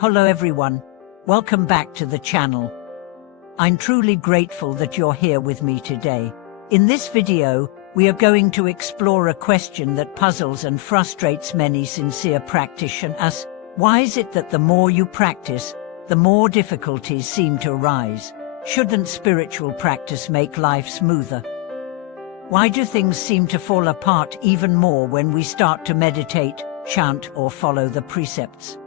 Hello everyone, welcome back to the channel. I'm truly grateful that you're here with me today. In this video, we are going to explore a question that puzzles and frustrates many sincere practitioners. Why is it that the more you practice, the more difficulties seem to arise? Shouldn't spiritual practice make life smoother? Why do things seem to fall apart even more when we start to meditate, chant, or follow the precepts?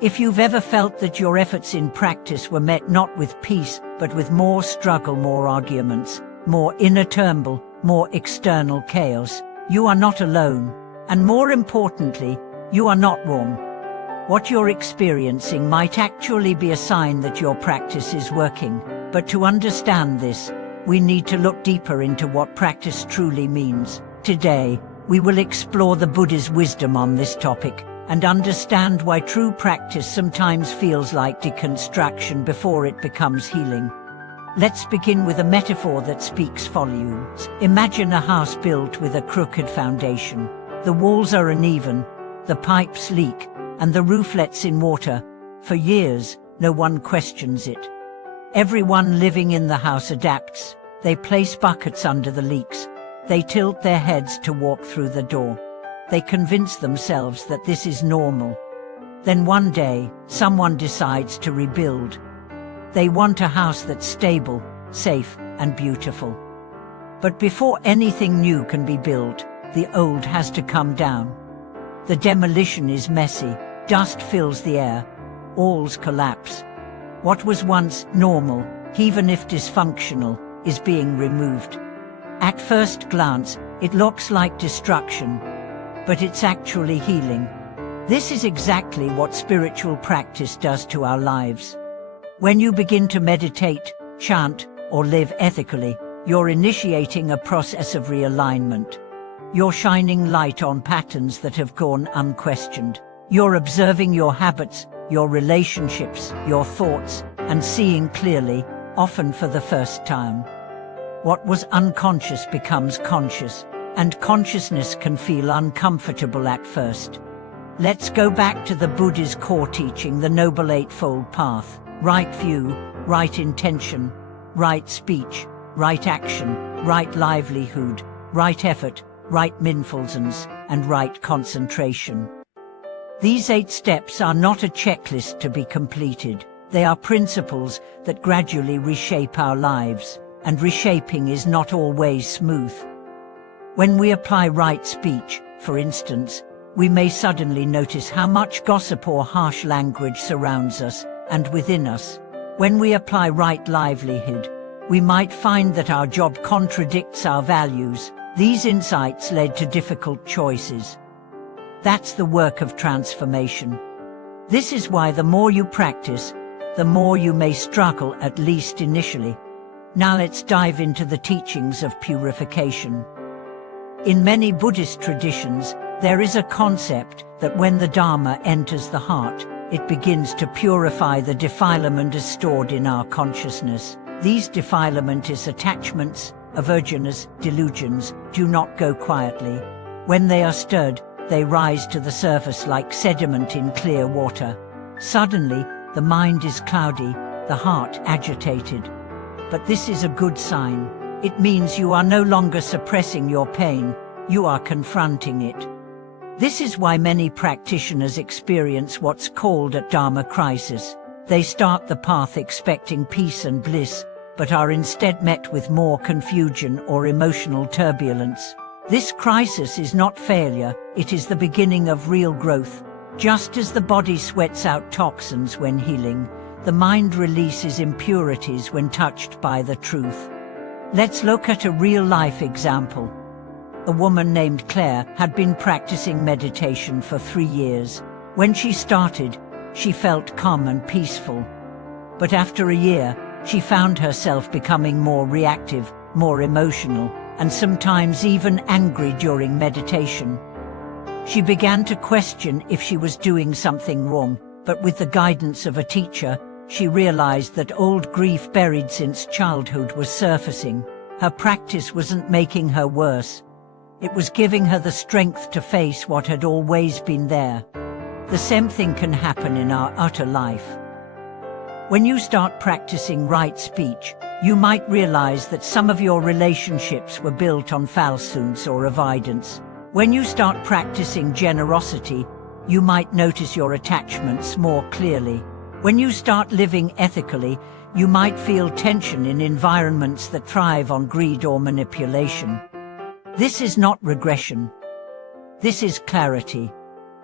If you've ever felt that your efforts in practice were met not with peace, but with more struggle, more arguments, more inner turmoil, more external chaos, you are not alone. And more importantly, you are not wrong. What you're experiencing might actually be a sign that your practice is working. But to understand this, we need to look deeper into what practice truly means. Today, we will explore the Buddha's wisdom on this topic, and understand why true practice sometimes feels like deconstruction before it becomes healing. Let's begin with a metaphor that speaks volumes. Imagine a house built with a crooked foundation. The walls are uneven, the pipes leak, and the roof lets in water. For years, no one questions it. Everyone living in the house adapts. They place buckets under the leaks. They tilt their heads to walk through the door. They convince themselves that this is normal. Then one day, someone decides to rebuild. They want a house that's stable, safe, and beautiful. But before anything new can be built, the old has to come down. The demolition is messy, dust fills the air, walls collapse. What was once normal, even if dysfunctional, is being removed. At first glance, it looks like destruction, but it's actually healing. This is exactly what spiritual practice does to our lives. When you begin to meditate, chant, or live ethically, you're initiating a process of realignment. You're shining light on patterns that have gone unquestioned. You're observing your habits, your relationships, your thoughts, and seeing clearly, often for the first time. What was unconscious becomes conscious, and consciousness can feel uncomfortable at first. Let's go back to the Buddha's core teaching, the Noble Eightfold Path: right view, right intention, right speech, right action, right livelihood, right effort, right mindfulness, and right concentration. These 8 steps are not a checklist to be completed. They are principles that gradually reshape our lives, and reshaping is not always smooth. When we apply right speech, for instance, we may suddenly notice how much gossip or harsh language surrounds us and within us. When we apply right livelihood, we might find that our job contradicts our values. These insights led to difficult choices. That's the work of transformation. This is why the more you practice, the more you may struggle, at least initially. Now let's dive into the teachings of purification. In many Buddhist traditions, there is a concept that when the Dharma enters the heart, it begins to purify the defilement stored in our consciousness. These defilements, attachments, aversions, delusions, do not go quietly. When they are stirred, they rise to the surface like sediment in clear water. Suddenly, the mind is cloudy, the heart agitated. But this is a good sign. It means you are no longer suppressing your pain, you are confronting it. This is why many practitioners experience what's called a Dharma crisis. They start the path expecting peace and bliss, but are instead met with more confusion or emotional turbulence. This crisis is not failure, it is the beginning of real growth. Just as the body sweats out toxins when healing, the mind releases impurities when touched by the truth. Let's look at a real-life example. A woman named Claire had been practicing meditation for 3 years. When she started, she felt calm and peaceful. But after a year, she found herself becoming more reactive, more emotional, and sometimes even angry during meditation. She began to question if she was doing something wrong, but with the guidance of a teacher, she realized that old grief buried since childhood was surfacing. Her practice wasn't making her worse. It was giving her the strength to face what had always been there. The same thing can happen in our utter life. When you start practicing right speech, you might realize that some of your relationships were built on falsehoods or avoidance. When you start practicing generosity, you might notice your attachments more clearly. When you start living ethically, you might feel tension in environments that thrive on greed or manipulation. This is not regression. This is clarity.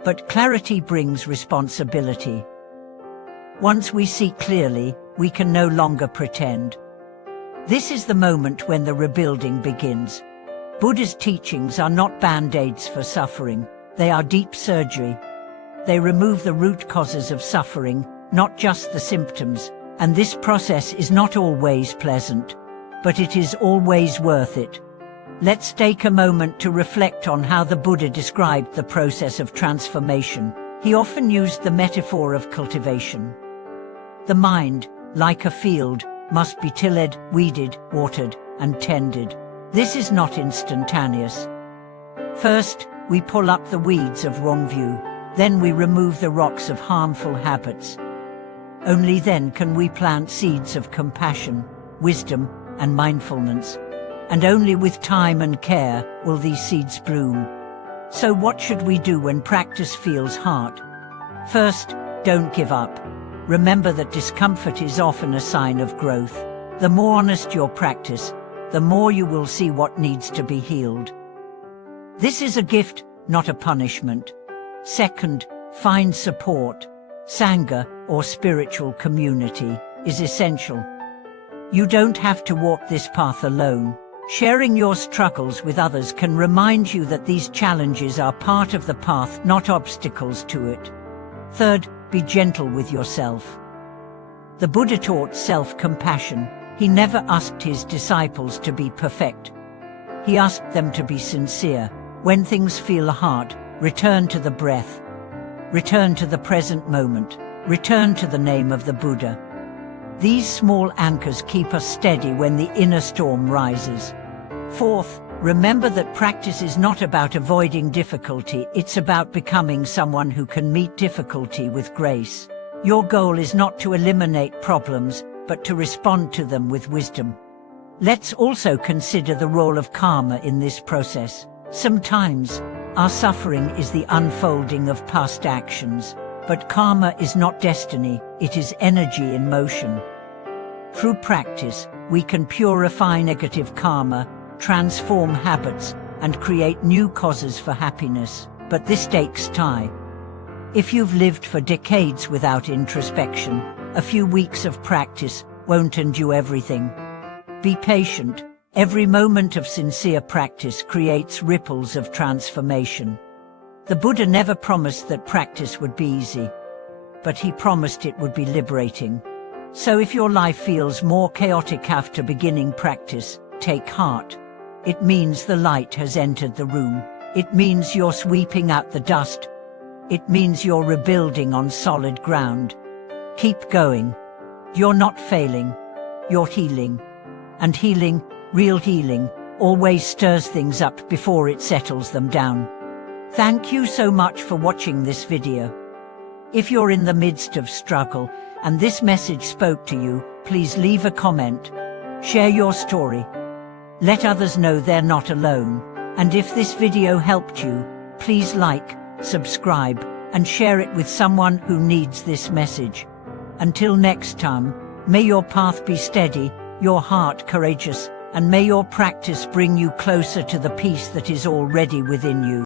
But clarity brings responsibility. Once we see clearly, we can no longer pretend. This is the moment when the rebuilding begins. Buddha's teachings are not band-aids for suffering. They are deep surgery. They remove the root causes of suffering, not just the symptoms. And this process is not always pleasant, but it is always worth it. Let's take a moment to reflect on how the Buddha described the process of transformation. He often used the metaphor of cultivation. The mind, like a field, must be tilled, weeded, watered, and tended. This is not instantaneous. First, we pull up the weeds of wrong view. Then we remove the rocks of harmful habits. Only then can we plant seeds of compassion, wisdom, and mindfulness. And only with time and care will these seeds bloom. So what should we do when practice feels hard? First, don't give up. Remember that discomfort is often a sign of growth. The more honest your practice, the more you will see what needs to be healed. This is a gift, not a punishment. Second, find support. Sangha, or spiritual community, is essential. You don't have to walk this path alone. Sharing your struggles with others can remind you that these challenges are part of the path, not obstacles to it. Third, be gentle with yourself. The Buddha taught self-compassion. He never asked his disciples to be perfect. He asked them to be sincere. When things feel hard, return to the breath. Return to the present moment. Return to the name of the Buddha. These small anchors keep us steady when the inner storm rises. Fourth, remember that practice is not about avoiding difficulty, it's about becoming someone who can meet difficulty with grace. Your goal is not to eliminate problems, but to respond to them with wisdom. Let's also consider the role of karma in this process. Sometimes, our suffering is the unfolding of past actions, but karma is not destiny, it is energy in motion. Through practice, we can purify negative karma, transform habits, and create new causes for happiness, but this takes time. If you've lived for decades without introspection, a few weeks of practice won't undo everything. Be patient. Every moment of sincere practice creates ripples of transformation. The Buddha never promised that practice would be easy, but he promised it would be liberating. So if your life feels more chaotic after beginning practice, take heart. It means the light has entered the room. It means you're sweeping out the dust. It means you're rebuilding on solid ground. Keep going. You're not failing. You're healing. And healing, real healing, always stirs things up before it settles them down. Thank you so much for watching this video. If you're in the midst of struggle and this message spoke to you, please leave a comment. Share your story. Let others know they're not alone. And if this video helped you, please like, subscribe, and share it with someone who needs this message. Until next time, may your path be steady, your heart courageous, and may your practice bring you closer to the peace that is already within you.